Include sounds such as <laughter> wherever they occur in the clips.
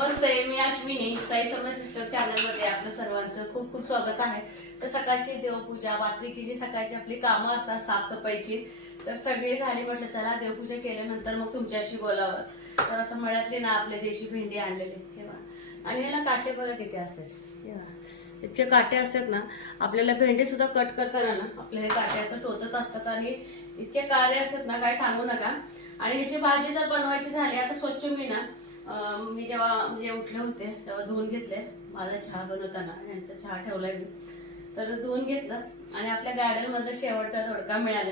नमस्ते मी अश्विनी साई समय सिस्टर चॅनलमध्ये आपलं सर्वांचं खूप खूप स्वागत आहे. तर सकाळची देवपूजा बाकीची जी सकाळची आपली कामं असतात साफसफाईची तर सगळी झाली म्हटलं चला देवपूजा केल्यानंतर मग तुमच्याशी बोलावं. तर असं मळ्यातली ना आपले देशी भेंडी आणलेली किंवा आणि ह्याला काटे बघा किती असतात. इतके काटे असतात ना आपल्याला भेंडी सुद्धा कट करताना ना आपले हे काटे असं टोचत असतात आणि इतके काळे असतात ना काय सांगू नका. आणि ह्याची भाजी जर बनवायची झाली आता स्वच्छ मी ना मी जेव्हा म्हणजे उठले होते तेव्हा धुवून घेतले. माझा चहा बनवताना यांचा चहा ठेवलाय मी. तर धुवून घेतलं आणि आपल्या गार्डनमधला शेवटचा धोडका मिळाला.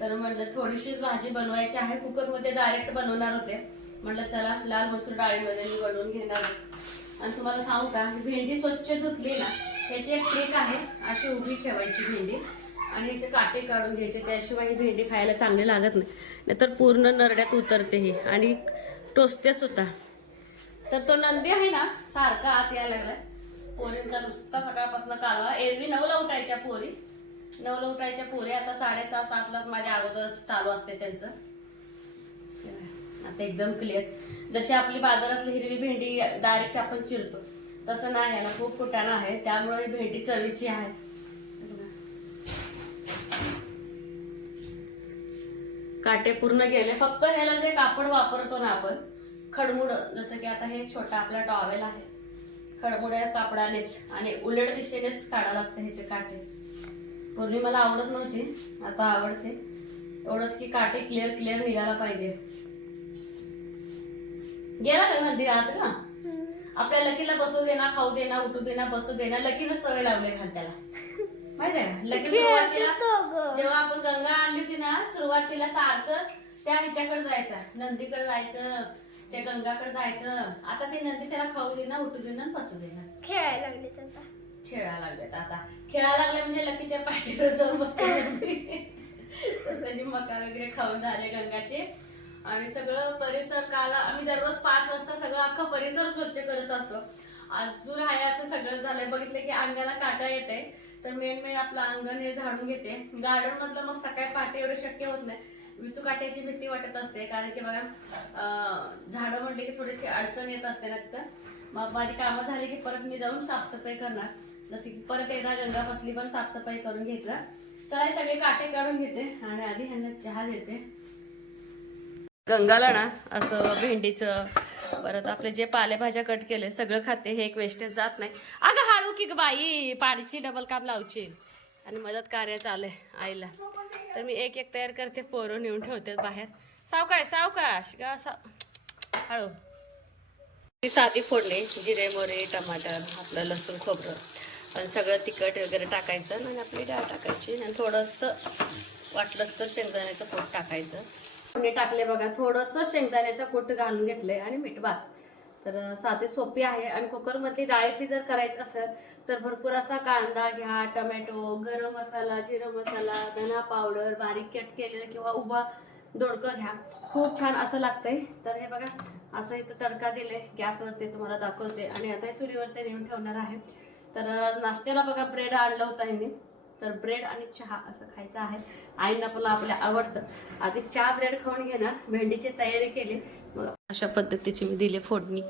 तर म्हटलं थोडीशीच भाजी बनवायची आहे. कुकरमध्ये डायरेक्ट बनवणार होते. म्हटलं चला लाल मसूर डाळीमध्ये मी बनवून घेणार आणि तुम्हाला सांगू का भेंडी स्वच्छ धुतली ना ह्याची एक ट्रिक आहे. अशी उभी ठेवायची भेंडी आणि ह्याचे काटे काढून घ्यायचे. त्याशिवाय ही भेंडी खायला चांगली लागत नाही. नाहीतर पूर्ण नरड्यात उतरते ही. आणि टोचतेच होता तर तो नंदी आहे ना सारखा आत यायला लागलाय. पोरींचा नुसता सकाळपासून कालवा. एरवी नऊला उठायच्या पोरी. नऊला उठायच्या पोरी. आता साडेसहा सातलाच माझ्या अगोदरच चालू असते त्यांचं. आता एकदम क्लिअर जशी आपली बाजारातली हिरवी भेंडी डायरेक्ट आपण चिरतो तसं नाही याला खूप कुटाणा आहे. त्यामुळे ही भेंडी चवीची आहे. काटे पूर्ण गेले. फक्त ह्याला जे कापड वापरतो ना आपण खडमुड जसं की आता हे छोटा आपला टॉवेल आहे. खडमुड्या कापडानेच आणि उलट दिशेनेच काढावं लागतं ह्याचे काटे. पूर्वी मला आवडत नव्हती आता आवडते. एवढंच की काटे क्लिअर क्लिअर निघायला पाहिजे. गेला का नंदी आत का आपल्या लकीला बसू देना खाऊ देना उठू देना बसू देना लकीनं सवय लावली खात्याला माहिती आहे लकी सुरुवातीला जेव्हा आपण गंगा आणली होती ना सुरुवातीला सारखं त्या ह्याच्याकडे जायचं नंदीकडे जायचं. त्या गंगाकडे जायचं. आता ते नंदी त्याला खाऊ देणार उठू देणार बसू देणार खेळायला लागले आता. खेळायला लागलेत आता. खेळायला लागले म्हणजे लकीच्या पाठीवर जाऊन बसते. तर त्याची मका वगैरे खाऊन झाले गंगाचे. आणि सगळं परिसर काल आम्ही दररोज पाच वाजता सगळं अख्खा परिसर स्वच्छ करत असतो. अजून आहे असं सगळं झालंय. बघितलं की अंगाला काटा येते तर मेन मेन आपलं अंगण हे झाडून घेते. गार्डन मधलं मग सकाळी पहाटे एवढं शक्य होत नाही. विचू काट्याची भीती वाटत असते कारण की बघा झाडं म्हटले की थोडीशी अडचण येत असते ना तिथं. मग माझी कामं झाली की परत मी जाऊन साफसफाई करणार. जसे की परत एकदा गंगा फसली पण साफसफाई करून घ्यायचं. चला हे सगळे काटे काढून घेते आणि आधी ह्यांना चहा देते. गंगाला ना असं भेंडीचं परत आपले जे पालेभाज्या कट केले सगळं खाते हे एक वेस्टेज जात नाही. अगं हळू की बाई पाणीची डबल काम लावची आणि मदत कार्य चालू आहे आईला. तर मी एक एक तयार करते पोरं नेऊन ठेवते बाहेर. सावकाश सावकाश. गा साव हळू. ती साधी फोडली जिरे मोरे टमाटर आपलं लसूण खोबरं. आणि सगळं तिखट वगैरे टाकायचं आणि आपली डाळ टाकायची. आणि थोडंसं वाटलंच तर शेंगदाण्याचं कूट टाकायचं. फोडणी टाकले बघा थोडंसं शेंगदाण्याचं कूट घालून घेतलं आणि मीठ बास. तर साधी सोपी आहे. आणि कुकरमधली डाळीतली जर करायचं असेल तर भरपूर असा कांदा घ्या टमॅटो गरम मसाला जिरं मसाला धना पावडर बारीक कट केलेलं किंवा उभा दोडकं घ्या. खूप छान असं लागतंय. तर हे बघा असं इथं तडका दिले गॅसवरती तुम्हाला दाखवते. आणि आता हे चुलीवरती नेऊन ठेवणार आहे. तर नाश्त्याला बघा ब्रेड आणलं होतं ह्यांनी तर ब्रेड आणि चहा असं खायचं आहे. आईंना पण आपल्या आवडतं. आधी चहा ब्रेड खाऊन घेणार. भेंडीची तयारी केली. मग अशा पद्धतीची मी दिली फोडणी.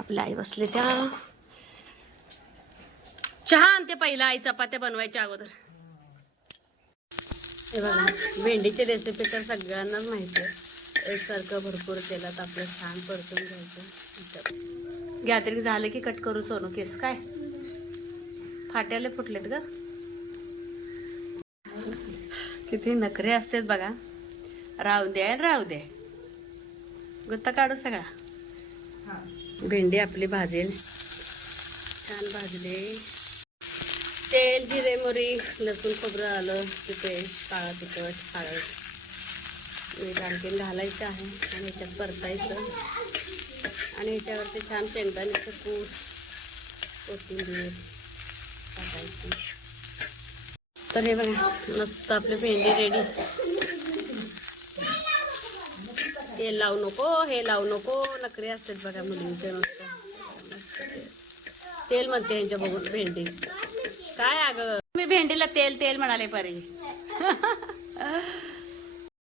आपल्या आई बसले त्या. चहा आणते पहिला आई चपात्या बनवायच्या अगोदर. हे बघा भेंडीची रेसिपी तर सगळ्यांनाच माहिती आहे. एकसारखं भरपूर तेलात आपलं छान परतून घ्यायचं. गॅदरिंग झालं की कट करू सोनू केस. काय? फाट्याले फुटलेत ग. किती नखरे असतात बघा. राहू दे राहू दे गुत्ता काढू सगळा. भेंडी आपली भाजेल. छान भाजले. तेल जिरे मोरी लसूण खोबरं आलं तिथे काळा तिखट हळद. मीठ आणखीन घालायचं आहे आणि ह्याच्यात परतायचं. आणि ह्याच्यावरती छान शेंगदाण्याचं कूट कोथिंबीर टाकायची. तर हे बघा मस्त आपली भेंडी रेडी तेल लावू नको हे लावू नको. नखरे असतात बघा मुलींचे मस्त. तेल. म्हणते यांच्या बघून भेंडी. काय अगं? तुम्ही भेंडीला तेल तेल म्हणाले परी. <laughs>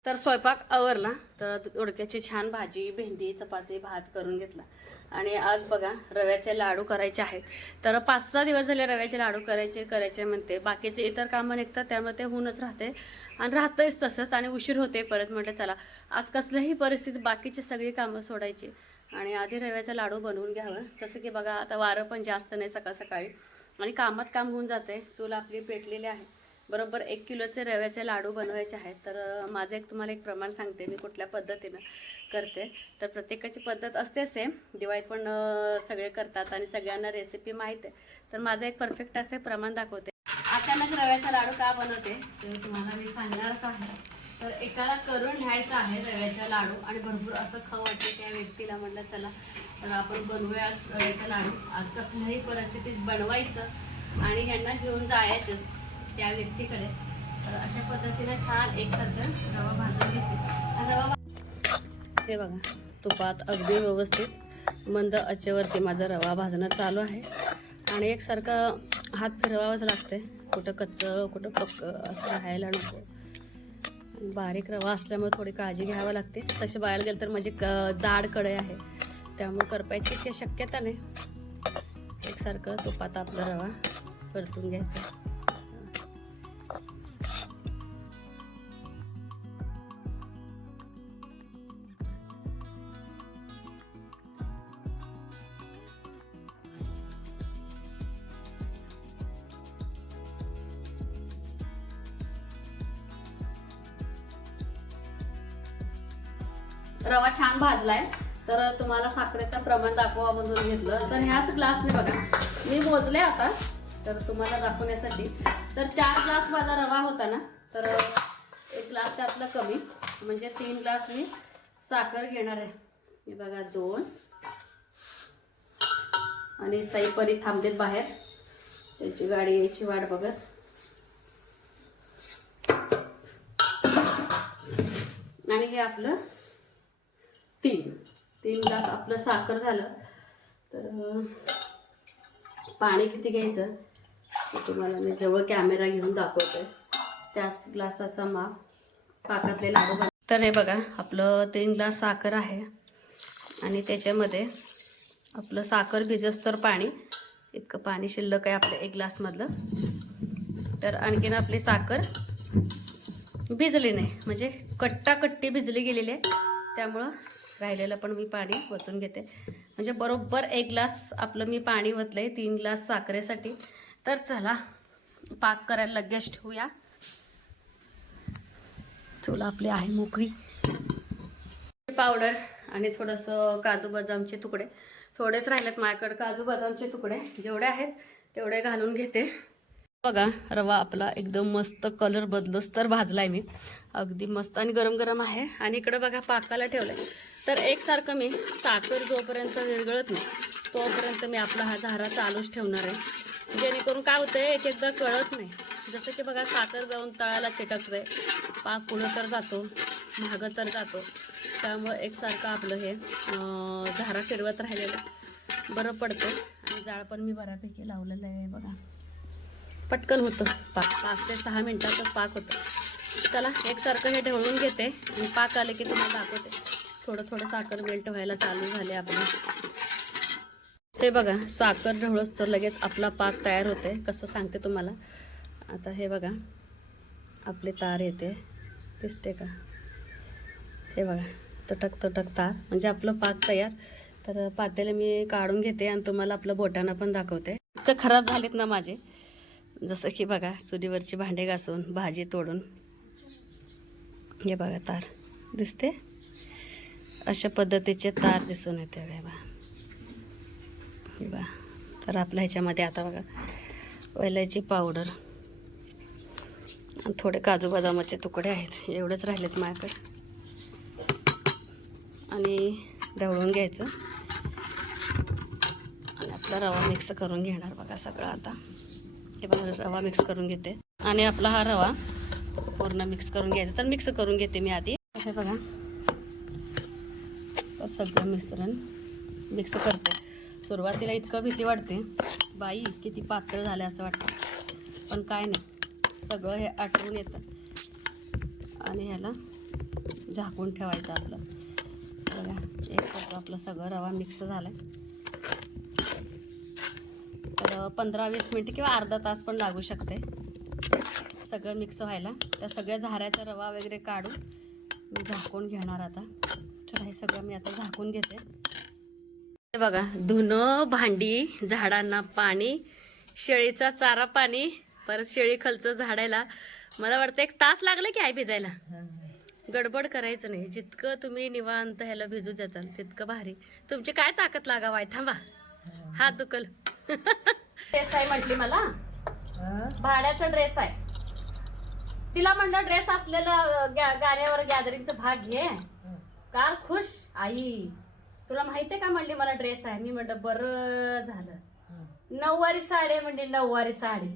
तर स्वयंपाक आवरला तर दोडक्याची छान भाजी भेंडी चपाती भात करून घेतला. आणि आज बघा रव्याचे लाडू करायचे आहेत. तर पाच सहा दिवस झाले रव्याचे लाडू करायचे करायचे म्हणते. बाकीचे इतर कामं निघतात त्यामुळे ते होऊनच राहते. आणि राहतंच तसंच आणि उशीर होते परत म्हटलं चला आज कसल्याही परिस्थितीत बाकीची सगळी कामं सोडायची. आणि आधी रव्याचा लाडू बनवून घ्यावं. जसं की बघा आता वारं पण जास्त नाही सकाळ सकाळी आणि कामात काम होऊन जाते. चूल आपली पेटलेली आहे. बरोबर एक किलोचे रव्याचे लाडू बनवायचे आहेत. तर माझं एक तुम्हाला एक प्रमाण सांगते मी कुठल्या पद्धतीनं करते. तर प्रत्येकाची पद्धत असते सेम दिवाळीत पण सगळे करतात आणि सगळ्यांना रेसिपी माहीत आहे. तर माझं एक परफेक्ट असे प्रमाण दाखवते. अचानक रव्याचा लाडू का बनवते? ते तुम्हाला मी सांगणारच आहे. तर एकाला करून घ्यायचं आहे रव्याचा लाडू आणि भरपूर असं खाऊ वाटते त्या व्यक्तीला म्हटलं चला तर आपण बनवूया रव्याचा लाडू. आज कसल्याही परिस्थितीत बनवायचं आणि ह्यांना घेऊन जायचंच. त्या व्यक्तीकडे. तर अशा पद्धतीने छान एकसारखं रवा भाजून घेते. रवा हे बघा तुपात अगदी व्यवस्थित मंद अचेवरती माझा रवा भाजणं चालू आहे. आणि एकसारखं हात फिरवावंच लागते कुठं कच्चं कुठं पक्कं असं राहायला नको. बारीक रवा असल्यामुळे थोडी काळजी घ्यावी लागते. तसे बाहेर गेलं तर माझी क जाड कढई आहे. त्यामुळे करपायची काही शक्यता नाही. एकसारखं तुपात आपला रवा परतून घ्यायचा. भाजलाय तर तुम्हाला साखरेचं प्रमाण दाखवा म्हणून घेतलं. तर ह्याच ग्लासने बघा. मी मोजले आता तर तुम्हाला दाखवण्यासाठी. तर चार ग्लास माझा रवा होता ना तर एक ग्लास त्यातलं कमी. म्हणजे तीन ग्लास मी साखर घेणार आहे. हे बघा दोन. आणि साईपरी थांबलेत बाहेर. त्याची गाडी यायची वाट बघत. आणि हे आपलं तीन. तीन ग्लास आपलं साखर झालं. तर पाणी किती घ्यायचं? ते तुम्हाला मी जवळ कॅमेरा घेऊन दाखवते. त्याच ग्लासाचा माप पाकातले लाडू तर हे बघा आपलं तीन ग्लास साखर आहे. आणि त्याच्यामध्ये आपलं साखर भिजस तर पाणी इतकं पाणी शिल्लक आहे आपलं एक ग्लासमधलं. तर आणखीन आपली साखर भिजली नाही. म्हणजे कट्टा कट्टी भिजली गेलेली आहे. त्यामुळं राहिलेलं पण मी पाणी वतून घेते. म्हणजे बरोबर एक ग्लास आपलं मी पाणी वतलं आहे तीन ग्लास साखरेसाठी. तर चला पाक करायला लगेच ठेवूया. चुला आपली आहे मोकळी. पावडर आणि थोडंसं काजू बदामचे तुकडे. थोडेच राहिलेत माझ्याकडे काजू बदामचे तुकडे. जेवढे आहेत तेवढे घालून घेते. बघा रवा आपला एकदम मस्त कलर बदलस तर आहे मी. अगदी मस्त आणि गरम गरम आहे. आणि इकडं बघा पाकाला ठेवलंय. तर एकसारखं मी साखर जोपर्यंत विरगळत नाही तोपर्यंत मी आपला हा झारा चालूच ठेवणार आहे. जेणेकरून काय होतं आहे एक एकदा कळत नाही. जसं की बघा साखर जाऊन तळाला आहे पाक पुढं तर जातो मागं तर जातो. त्यामुळं एकसारखं आपलं हे झारा फिरवत राहिलेलं बरं पडतं आणि जाळ पण मी बऱ्यापैकी लावलेलं आहे बघा. पटकन होतं पाक. पाच ते सहा मिनटातच पाक होतं. चला एकसारखं हे ढवळून घेते. आणि पाक आले की तुम्हाला दाखवते. थोडं थोडं साखर मेल्ट व्हायला चालू झाले आपलं. ते बघा साखर ढवळच तर लगेच आपला पाक तयार होते कसं सांगते तुम्हाला. आता हे बघा आपले तार येते. दिसते का? हे बघा तटक तटक तार. म्हणजे आपलं पाक तयार. तर पातेला मी काढून घेते आणि तुम्हाला आपलं बोटानं पण दाखवते. तर खराब झालेत ना माझे. जसं की बघा चुलीवरची भांडे घासून भाजी तोडून. हे बघा तार. दिसते? अशा पद्धतीचे तार दिसून येते बा. बा. तर आपल्या ह्याच्यामध्ये आता बघा वेलायची पावडर आणि थोडे काजू बदामाचे तुकडे आहेत. एवढेच राहिलेत माझ्याकडे. आणि ढवळून घ्यायचं. आणि आपला रवा मिक्स करून घेणार बघा सगळं आता. हे बघा रवा मिक्स करून घेते. आणि आपला हा रवा पूर्ण मिक्स करून घ्यायचा. तर मिक्स करून घेते मी आधी. हे बघा. तर सगळं मिश्रण मिक्स करते. सुरुवातीला इतकं भीती वाटते. बाई किती पातळ झालं असं वाटतं. पण काय नाही. सगळं हे आटवून येतं. आणि ह्याला झाकून ठेवायचं आपलं. बघा एक सगळं आपलं सगळं रवा मिक्स झालं तर पंधरा वीस मिनटं किंवा अर्धा तास पण लागू शकते. सगळं मिक्स व्हायला. त्या सगळ्या झाऱ्याचा रवा वगैरे काढून मी झाकून घेणार आता. तर हे सगळं मी आता झाकून घेते. बघा धुणं भांडी झाडांना पाणी शेळीचा चारा पाणी परत शेळी खालचं झाडायला. मला वाटतं एक तास लागला की आई भिजायला. गडबड करायचं नाही. जितकं तुम्ही निवांत ह्याला भिजू देताल तितकं भारी. तुमची काय ताकद लागावाय थांबा. हात दुखल ड्रेस आहे म्हटली मला. भाड्याचा ड्रेस आहे. तिला म्हणलं ड्रेस असलेलं गाण्यावर गॅदरिंगचा भाग घे. कार खुश आई. तुला माहितीये का म्हणली मला ड्रेस आहे? मी म्हणलं बरं झालं. नऊवारी साडी आहे म्हणली नऊवारी साडी.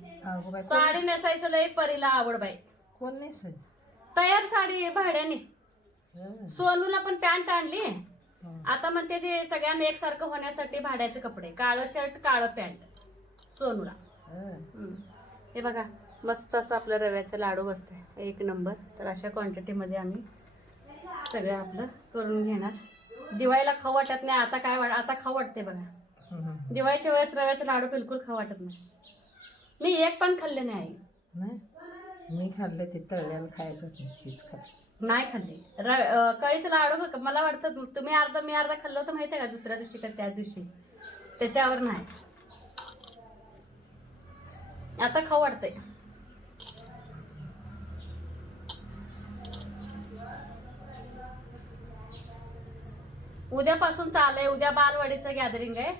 साडी नेसायचं लय परीला आवड बाई. कोण नाही तयार साडी आहे भाड्याने. सोनूला पण पॅन्ट आणली. आता म्हणते ते सगळ्यांना एकसारखं होण्यासाठी भाड्याचे कपडे. काळं शर्ट काळं पॅन्ट. सोनूला. हम्म. हे. बघा मस्त असं आपलं रव्याचं लाडू बसतंय. एक नंबर. तर अशा क्वांटिटीमध्ये आम्ही सगळं आपलं करून घेणार. दिवाळीला खाऊ वाटत नाही आता काय वाट आता खाऊ वाटते बघा. दिवाळीच्या वेळेस रव्याचं लाडू बिलकुल खाऊ वाटत नाही. मी एक पण खाल्ले नाही आई. नाही? मी खाल्लं ते हीच खाल्लं. नाही खाल्ले. र कळीचं लाडू मला वाटतं तुम्ही अर्धा मी अर्धा खाल्लं होतं माहिती आहे का? दुसऱ्या दिवशी का त्याच दिवशी. त्याच्यावर नाही. आता खाऊ वाटतंय. उद्यापासून चालू आहे उद्या बालवाडीचं गॅदरिंग आहे.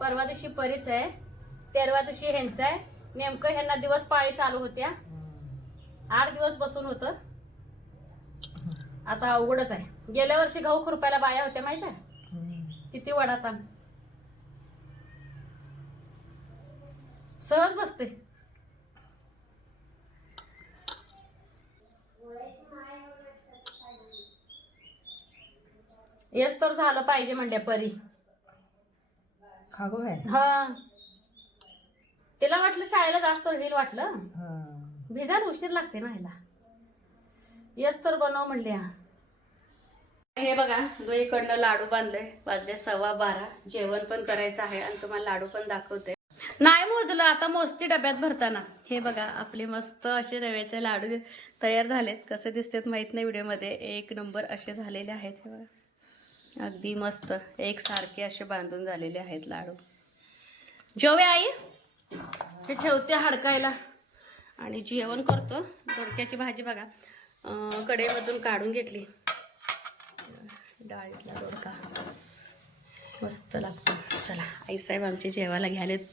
परवा दिवशी परीच आहे तेरवा दिवशी ह्यांचं आहे. नेमकं ह्यांना दिवस पाळी चालू होत्या. आठ दिवस बसून होतं. आता अवघडच आहे. गेल्या वर्षी गहू खुरपायला बाया होत्या माहीत आहे? किती वडाता सहज बसते. येस तर झालं पाहिजे म्हणल्या परी. बाय हा. तिला वाटलं शाळेला जास्त होईल वाटलं. भिजायला उशीर लागते ना ह्याला यस तर बनव म्हणले हा बघा दोईकडनं लाडू बांधले वाजले सव्वा बारा. जेवण पण करायचं आहे आणि तुम्हाला लाडू पण दाखवते. नाही मोजलं आता मोजती डब्यात भरताना. हे बघा आपले मस्त असे रव्याचे लाडू तयार झालेत. कसे दिसतात माहीत नाही व्हिडिओमध्ये. एक नंबर असे झालेले आहेत. हे बघा. अगदी मस्त. एक सारखे असे बांधून झालेले आहेत लाडू. जेवे आई? हे ठेवते हडकायला. आणि जेवण करतो. दोडक्याची भाजी बघा. कडेमधून कढईमधून काढून घेतली. डाळीतला दोडका. मस्त लागतो. चला आईसाहेब आमचे जेवायला घ्यालेत.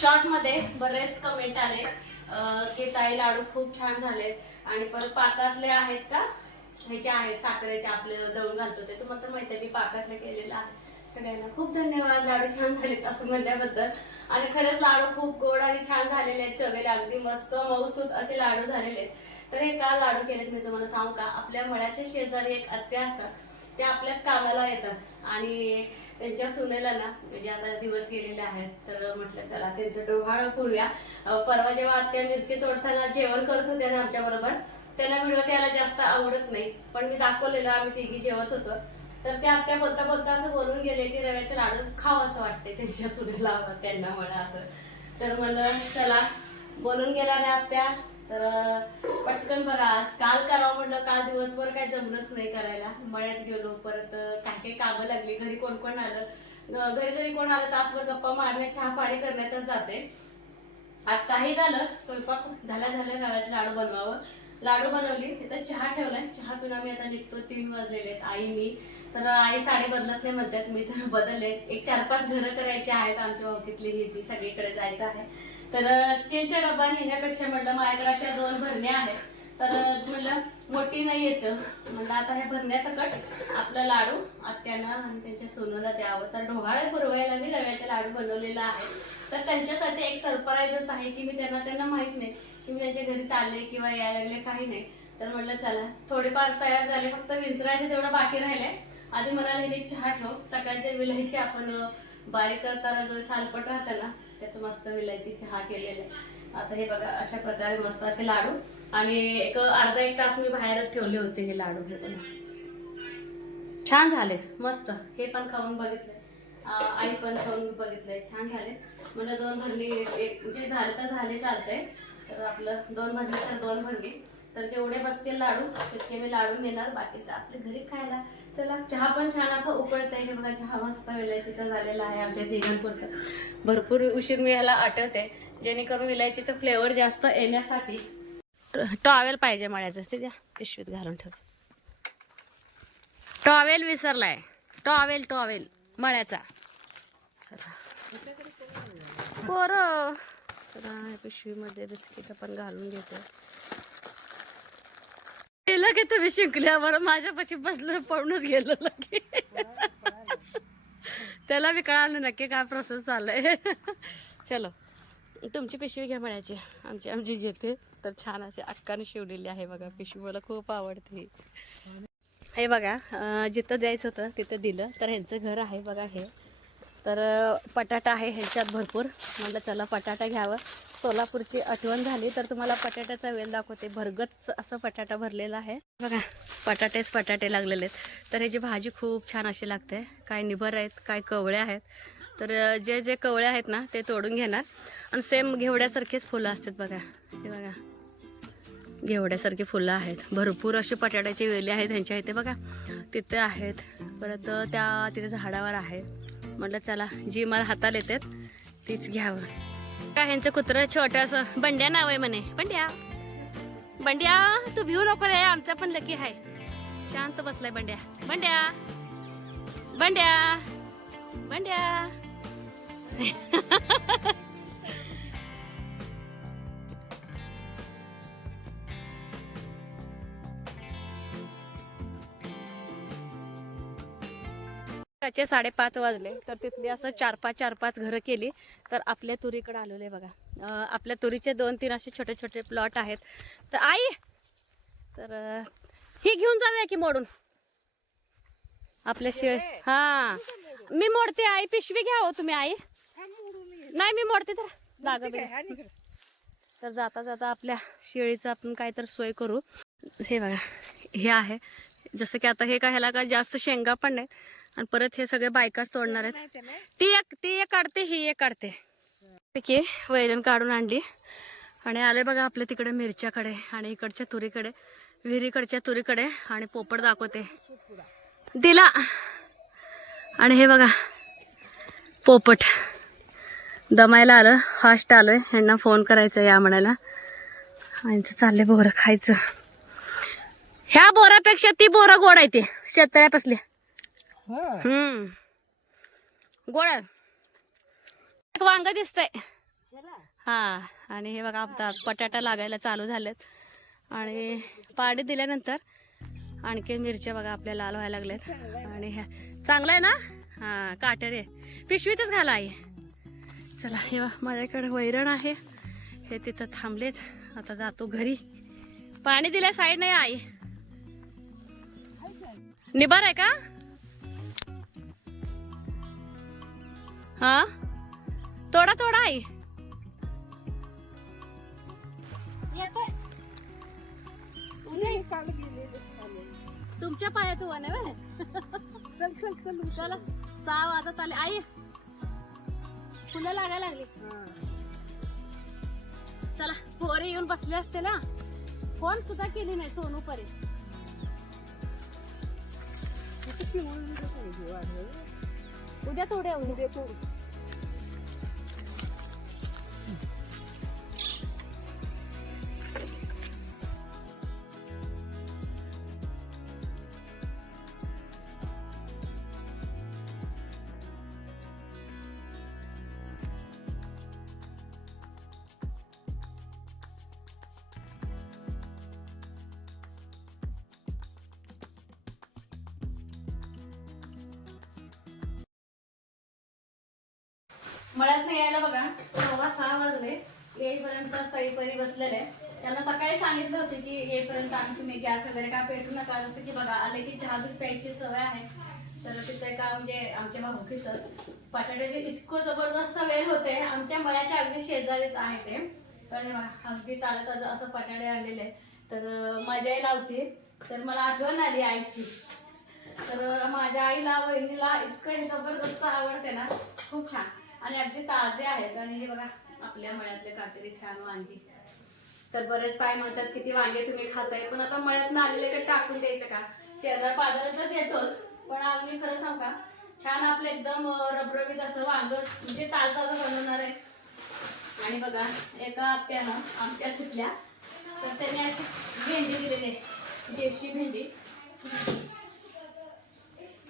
शॉर्टमध्ये बरेच कमेंट आले की ताई लाडू खूप छान झाले आणि परत पाकातले आहेत का? ह्याच्या आहेत साखरेचे आपलं दळून घालतो ते तुम्हाला तर माहिती आहे मी पाकातलं केलेलं आहे सगळ्यांना खूप धन्यवाद लाडू छान झाले असं म्हणल्याबद्दल. आणि खरंच लाडू खूप गोड आणि छान झालेले आहेत चवेला अगदी मस्त मौसूद असे लाडू झालेले आहेत. तर हे का लाडू केलेत मी तुम्हाला सांगू का? आपल्या मळ्याच्या शेजारी एक आत्या असतात ते आपल्या कामाला येतात. आणि त्यांच्या सुनेला ना म्हणजे आता दिवस गेलेले आहेत तर म्हटलं चला त्यांचं डोहाळ करूया. परवा जेव्हा आत्या मिरची तोडताना जेवण करत होत्या ना आमच्या बरोबर त्यांना व्हिडिओ त्याला जास्त आवडत नाही. पण मी दाखवलेलं आम्ही तिघी जेवत होतो. तर त्या आत्या बोलता बोलता असं बोलून गेले की रव्याचे लाडू खावं असं वाटते त्यांच्या सुनेला त्यांना मला असं. तर म्हणलं चला. बोलून गेला ना आत्या. तर पटकन बघा आज काल करावं म्हटलं काल दिवसभर काय जमलंच नाही करायला. मळ्यात गेलो परत काय काय कामं लागली घरी कोण कोण आलं? घरी जरी कोण आलं तासभर गप्पा मारण्यात चहा पाणी करण्यातच जाते. आज काही झालं स्वयंपाक झाल्या झाल्या रव्याचे लाडू बनवावं. लाडू बनवली. इथं चहा ठेवलाय. चहा पिऊन आम्ही आता निघतो. तीन वाजलेले आहेत. आई मी. तर आई साडी बदलत नाही म्हणतात. मी तर बदलले एक चार पाच घरं करायची आहेत आमच्या ओळखीतली. नीती सगळीकडे जायचं आहे. तर स्टीलच्या डब्बा नेण्यापेक्षा म्हटलं माझ्याकडे अशा दोन भरण्या आहेत. तर म्हटलं मोठी नाही यायचं म्हणलं आता हे भरण्यासकट आपलं लाडू आत्यानं आणि त्यांच्या सोनूला द्यावं. तर ढोहाळे पुरवायला मी रव्याचे लाडू बनवलेला आहे. तर त्यांच्यासाठी एक सरप्राईजच आहे की मी त्यांना त्यांना माहीत नाही की मी त्यांच्या घरी चालले किंवा यायला लागले काही नाही. तर म्हटलं चला थोडेफार तयार झाले. फक्त विंचरायचं तेवढं बाकी राहिलंय. आधी म्हणाले एक चहा ठेव. सकाळच्या विलायची आपण बारीक करताना जो सालपट राहतं ना त्याचं मस्त विलायची चहा केलेलं आहे. आता हे बघा अशा प्रकारे मस्त असे लाडू आणि एक अर्धा एक तास मी बाहेरच ठेवले होते हे लाडू हे पण. छान झालेत मस्त. हे पण खाऊन बघितले आई पण खाऊन बघितले छान झाले. म्हणजे दोन भरली एक म्हणजे झाले तर झाले चालतंय. तर आपलं दोन भरले तर दोन भरले. तर जेवढे बसतील लाडू तितके मी लाडू नेणार. बाकीचं आपल्या घरी खायला. चला चहा पण छान असं उकळत आहे हे बघा चहा मस्त विलायचीचा झालेला आहे आमच्या तिघांपुरतं भरपूर उशीर मी ह्याला आठवते जेणेकरून विलायचीचं फ्लेवर जास्त येण्यासाठी टॉवेल पाहिजे मळ्याचं. ते द्या पिशवीत घालून ठेव. टॉवेल विसरलाय. टॉवेल टॉवेल मळ्याचा. चला. पोरं. पिशवीमध्ये बिस्किट पण घालून घेते. गेलं की तुम्ही शिंकल्यावर माझ्यापाशी बसलं पडूनच गेलो लगे. त्याला मी कळालं नक्की काय प्रोसेस चाललाय. चलो तुमची पिशवी घ्या म्हणायची आमची आमची घेते. तर छान अशी अक्काने शिवलेली आहे बघा पिशवी मला खूप आवडते. हे बघा जिथं द्यायचं होतं तिथं दिलं. तर ह्यांचं घर आहे बघा हे. तर पटाटा बटाटा आहे ह्यांच्यात भरपूर. म्हटलं चला बटाटा घ्यावं. सोलापूरची आठवण झाली तर तुम्हाला बटाट्याचा वेल दाखवते. भरगच असं बटाटा भरलेला आहे. बघा बटाटेच बटाटे लागलेले आहेत. तर ह्याची भाजी खूप छान अशी लागते. काय निभर आहेत काय कवळे आहेत. तर जे जे कवळे आहेत ना ते तोडून घेणार. आणि सेम घेवड्यासारखेच फुलं असतात बघा. हे बघा. घेवड्यासारखी फुलं आहेत. भरपूर अशी बटाट्याची वेली आहेत त्यांच्या इथे बघा. तिथे आहेत. परत त्या तिथे झाडावर आहेत म्हटलं चला जी मला हाताला येतात तीच घ्यावं. का ह्यांचं कुत्रं छोटं असं? बंड्या नाव आहे म्हणे. बंड्या. बंड्या तू भिऊ नको रे. आमचा पण लकी आहे. शांत बसलाय बंड्या. बंड्या. बंड्या. बंड्या. <laughs> त्याचे साडेपाच वाजले तर तिथली असं चार पाच चार पाच घरं केली तर आपल्या तुरीकडे आलेले बघा. आपल्या तुरीचे दोन तीन असे छोटे छोटे प्लॉट आहेत. तर आई तर ही घेऊन जाऊया की मोडून? आपल्या शिळ हा. मी मोडते आई. पिशवी घ्या हो तुम्ही आई. नाही मी मोडते तर. बघा. तर जाता जाता आपल्या शेळीचं आपण काय तर सोय करू. हे बघा हे आहे. जसं की आता हे काय ह्याला काय जास्त शेंगा पण नाहीत. आणि परत हे सगळे बायकाच तोडणार आहेत. ती एक ती एक काढते ही एक काढते. पैकी वैरण काढून आणली. आणि आले बघा आपल्या तिकडे मिरच्याकडे आणि इकडच्या तुरीकडे विहिरीकडच्या तुरीकडे आणि पोपट दाखवते. दिला. आणि हे बघा पोपट. दमायला आलं फास्ट आलोय. यांना फोन करायचा या म्हणायला. यांचं चाललंय बोरं खायचं. ह्या बोरापेक्षा ती बोरं गोड आहे ते शेतकऱ्यापासली हम्म. एक वांग दिसतंय. हा आणि हे बघा आता बटाटा लागायला चालू झालेत. आणि पाणी दिल्यानंतर आणखी मिरच्या बघा आपल्या लाल व्हायला लागल्यात. आणि ह्या चांगलं आहे ना? हा काटेरे पिशवीतच घाला आई. चला हे बघ, माझ्याकडे वैरण आहे. हे तिथं थांबलेत. आता जातो घरी. पाणी दिल्या साईड नाही आई. निबार आहे का? हा तोडा तोडा आई तुमच्या पायाचं वन आहे चल चल चल. चला. सहा वाजत आले. आई फुलं लागायला लागली. चला पोरे येऊन बसले असते ना. फोन सुद्धा केली नाही सोनू परी. उद्या थोडे उद्या थोडी. मळ्यात यायला बघा. सव्वा सहा वाजले. येईपर्यंत सईपरी बसलेले. त्यांना सकाळी सांगितलं होतं की येईपर्यंत आम्ही तुम्ही गॅस वगैरे काय पेटू नका? जसं की बघा आले की चहा दूध प्यायची सवय आहे. तर तिथे का म्हणजे आमच्या भाऊकीचं बटाट्याचे इतकं जबरदस्त वेळ होते. आमच्या मळ्याच्या अगदी शेजारीच आहे ते. कारण अगदी ताजा ताजा असं बटाटे आणलेले. तर मजा मजाही लावते तर मला आठवण आली आईची. तर माझ्या आईला बहिणीला इतकं हे जबरदस्त आवडते ना. खूप छान. आणि अगदी ताजे आहेत. आणि हे बघा आपल्या मळ्यातले काहीतरी छान वांगी. तर बरेच पाय म्हणतात किती वांगे तुम्ही खाताय. पण आता मळ्यात आलेले का टाकून द्यायचं का? शेजार पाजारात तर देतोच. पण आज मी खरं सांग का? छान आपलं एकदम रबरबीत असं वांग म्हणजे ताजं ताजं बनवणार आहे. आणि बघा एका आत्यानं आमच्या तिथल्या तर त्यांनी अशी भेंडी दिलेली आहे. देशी भेंडी.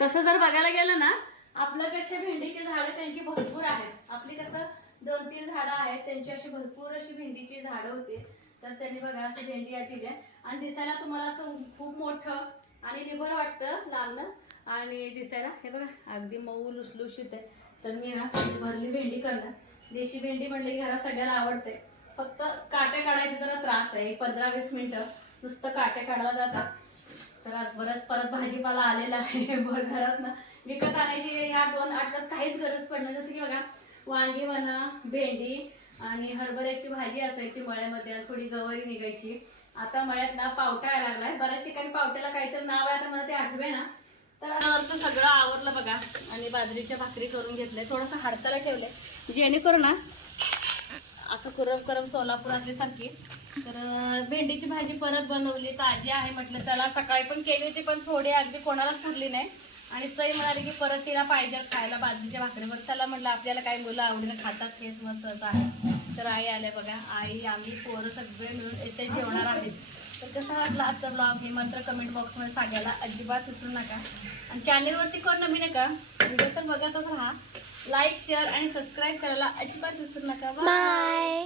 तसं जर बघायला गेलं ना आपल्यापेक्षा भेंडीची झाडं त्यांची भरपूर आहेत. आपली कसं दोन तीन झाडं आहेत त्यांची अशी भरपूर अशी भेंडीची झाडं होती. तर त्यांनी बघा अशी भेंडी दिली आहे आणि दिसायला तुम्हाला असं खूप मोठं आणि निबर वाटतं लांबनं आणि दिसायला हे बघा अगदी मऊ लुसलुशीत आहे. तर मी ना भरली भेंडी करणार. देशी भेंडी म्हणले की घरात सगळ्याला आवडते. फक्त काटे काढायचे जरा त्रास आहे. पंधरा वीस मिनिटं नुसतं काटे काढायला जातात. तर आज परत परत भाजीपाला आलेला आहे. <laughs> भर घरात ना विकत आणायची ह्या दोन आठवड्यात काहीच गरज पडणार जसं की बघा वांगी म्हणा भेंडी आणि हरभऱ्याची भाजी असायची मळ्यामध्ये थोडी गवारी निघायची. आता मळ्यात ना पावटा यायला लागलाय. बऱ्याच ठिकाणी पावट्याला काहीतरी नाव आहे आता मला ते आठवे ना. तर सगळं आवरलं बघा आणि बाजरीच्या भाकरी करून घेतल्या. थोडंसं हडताला ठेवलंय. जेणेकरून ना असं करम करम सोलापुरातली सारखी तर भेंडीची भाजी परत बनवली. ताजी आहे म्हटलं त्याला सकाळी पण केली होती पण थोडी अगदी कोणालाच पुरली नाही. आणि सई म्हणाली की परत तिला पाहिजे खायला बाजरीच्या भाकरीवर त्याला म्हटलं आपल्याला काही मुलं आवडीनं खातात तेच मस्त आहे. तर आई आल्या बघा आई आम्ही पोरं सगळे मिळून इथे जेवणार आहेत. तर कसं वाटलं आजचा ब्लॉग हे मात्र कमेंट बॉक्समध्ये सांगायला अजिबात विसरू नका. आणि चॅनेलवरती कोण नवीन नका का? व्हिडिओ तर बघतच राहा. लाईक शेअर आणि सबस्क्राईब करायला अजिबात विसरू नका. बाय